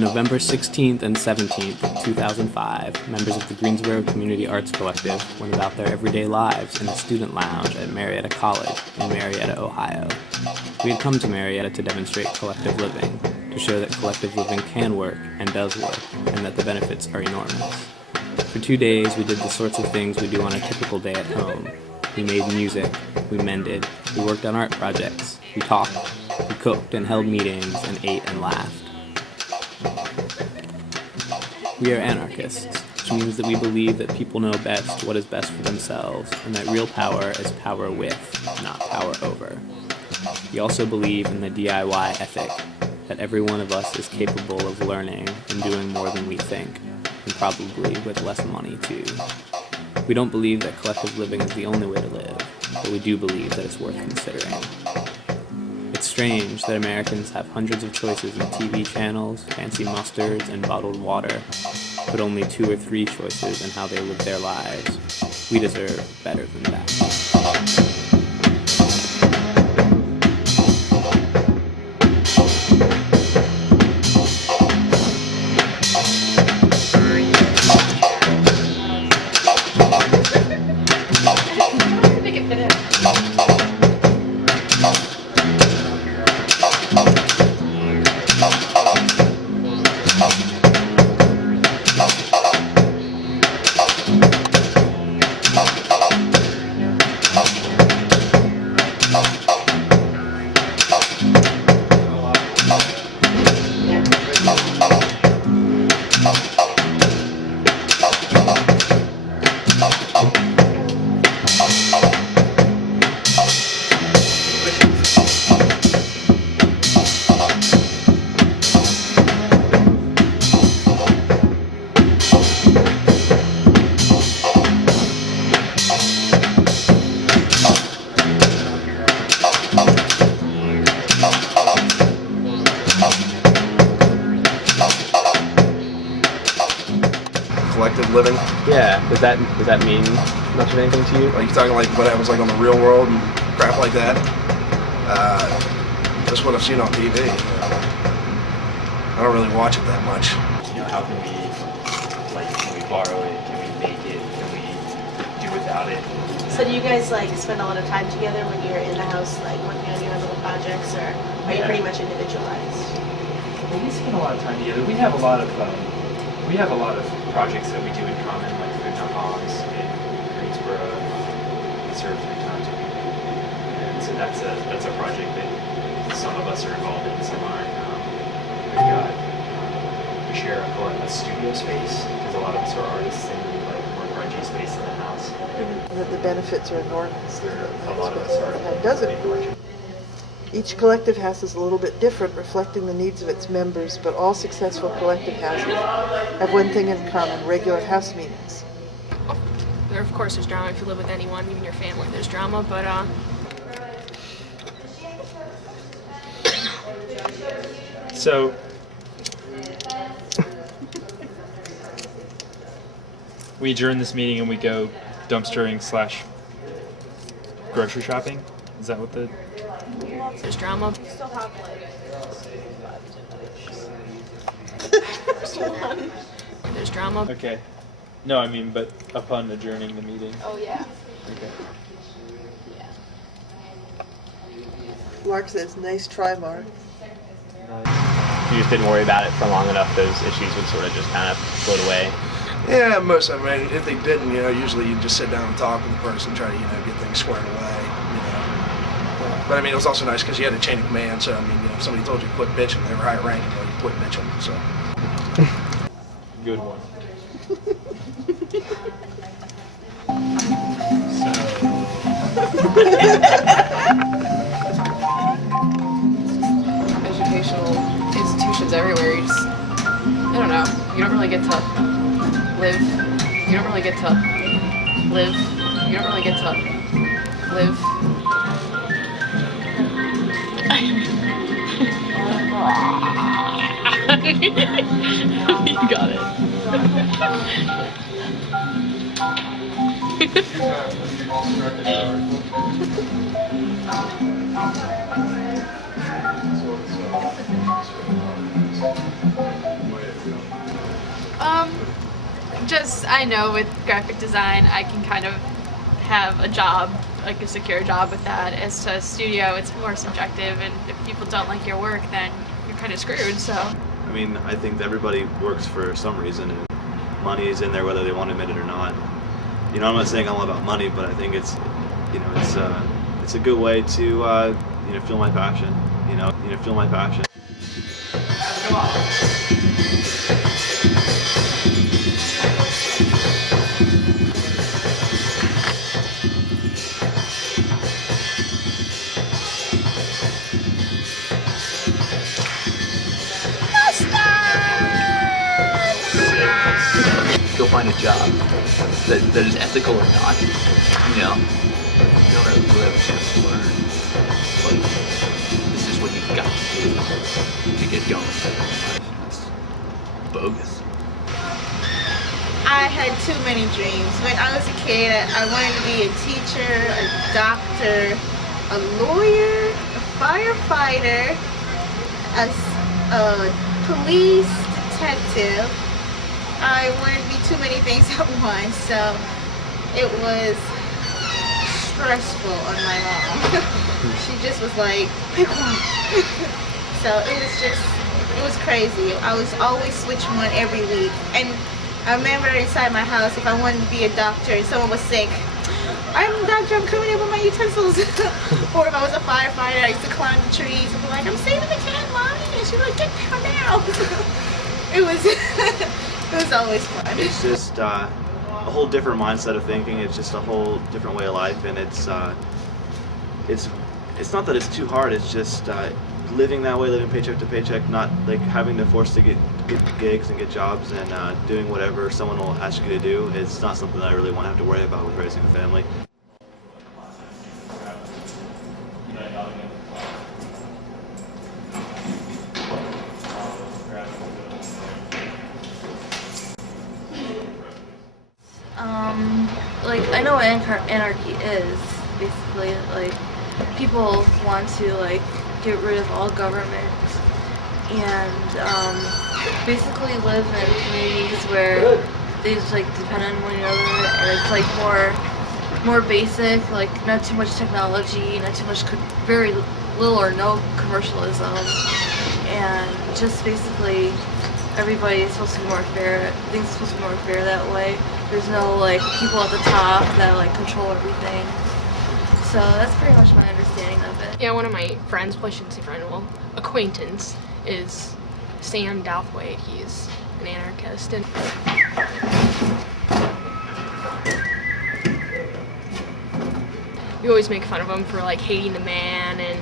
On November 16th and 17th, 2005, members of the Greensboro Community Arts Collective went about their everyday lives in a student lounge at Marietta College in Marietta, Ohio. We had come to Marietta to demonstrate collective living, to show that collective living can work and does work, and that the benefits are enormous. For 2 days, we did the sorts of things we do on a typical day at home. We made music, we mended, we worked on art projects, we talked, we cooked and held meetings and ate and laughed. We are anarchists, which means that we believe that people know best what is best for themselves, and that real power is power with, not power over. We also believe in the DIY ethic, that every one of us is capable of learning and doing more than we think, and probably with less money too. We don't believe that collective living is the only way to live, but we do believe that it's worth considering. It's strange that Americans have hundreds of choices in TV channels, fancy mustards, and bottled water, but only 2 or 3 choices in how they live their lives. We deserve better than that. Collective living. Yeah, does that mean much of anything to you? Like you're talking like what happens like on the real world and crap like that. Just what I've seen on TV. I don't really watch it that much. You know, how can we borrow it? Can we make it? Can we do without it? So do you guys like spend a lot of time together when you're in the house, like working on your little projects, or are you pretty much individualized? We spend a lot of time together. We have a lot of projects that we do in common, like Food Not Moms in Greensboro. We serve 3 times a week, and so that's a project that some of us are involved in, some aren't. We share a studio space because a lot of us are artists and we like more grungy space in the house. The benefits are enormous. A lot of us are. It doesn't. Each collective house is a little bit different, reflecting the needs of its members, but all successful collective houses have one thing in common: regular house meetings. There, of course, there's drama. If you live with anyone, even your family, there's drama, but So we adjourn this meeting and we go dumpstering / grocery shopping? Is that what the... there's drama. There's drama. Okay. No, I mean, but upon adjourning the meeting. Oh, yeah. Okay. Mark says, "Nice try, Mark." You just didn't worry about it for long enough, those issues would sort of just kind of float away. Yeah, most of them. I mean, if they didn't, usually you just sit down and talk with the person, try to, get things squared away, But I mean, it was also nice because you had a chain of command, so I mean, if somebody told you to quit bitching, they were higher ranking, you quit bitching, so. Good one. Educational institutions everywhere. You just, I don't know. You don't really get to live. You don't really get to live. You don't really get to live. You got it. Just I know with graphic design, I can kind of have a job, like a secure job with that. As to a studio, it's more subjective, and if people don't like your work, then you're kind of screwed. So. I mean, I think that everybody works for some reason, and money is in there whether they want to admit it or not. You know, I'm not saying I'm all about money, but I think it's, you know, it's a good way to, you know, feel my passion. You know, feel my passion. Come on. Go find a job that is ethical or not. You know, you don't really have a chance to learn. Like, this is what you've got to do to get going. That's bogus. I had too many dreams. When I was a kid, I wanted to be a teacher, a doctor, a lawyer, a firefighter, a police detective. I wanted to be too many things at once, so it was stressful on my mom. She just was like, pick one. So it was crazy. I was always switching one every week. And I remember inside my house, if I wanted to be a doctor and someone was sick, I'm a doctor, I'm coming in with my utensils. Or if I was a firefighter, I used to climb the trees and be like, I'm saving the cat, Mommy. And she'd be like, get down now. It was always fun. It's just a whole different mindset of thinking. It's just a whole different way of life, and it's not that it's too hard. It's just living that way, living paycheck to paycheck, not like having to force to get gigs and get jobs and doing whatever someone will ask you to do. It's not something that I really want to have to worry about with raising a family. Like, I know what anarchy is, basically. Like, people want to, like, get rid of all government and basically live in communities where they just, like, depend on one another, and it's, like, more basic, like, not too much technology, not too much, very little or no commercialism, and just basically everybody is supposed to be more fair. Things are supposed to be more fair that way. There's no, like, people at the top that, like, control everything. So that's pretty much my understanding of it. Yeah, one of my friends, well, I shouldn't say friend, well, acquaintance, is Sam Douthwaite. He's an anarchist, and we always make fun of him for, like, hating the man and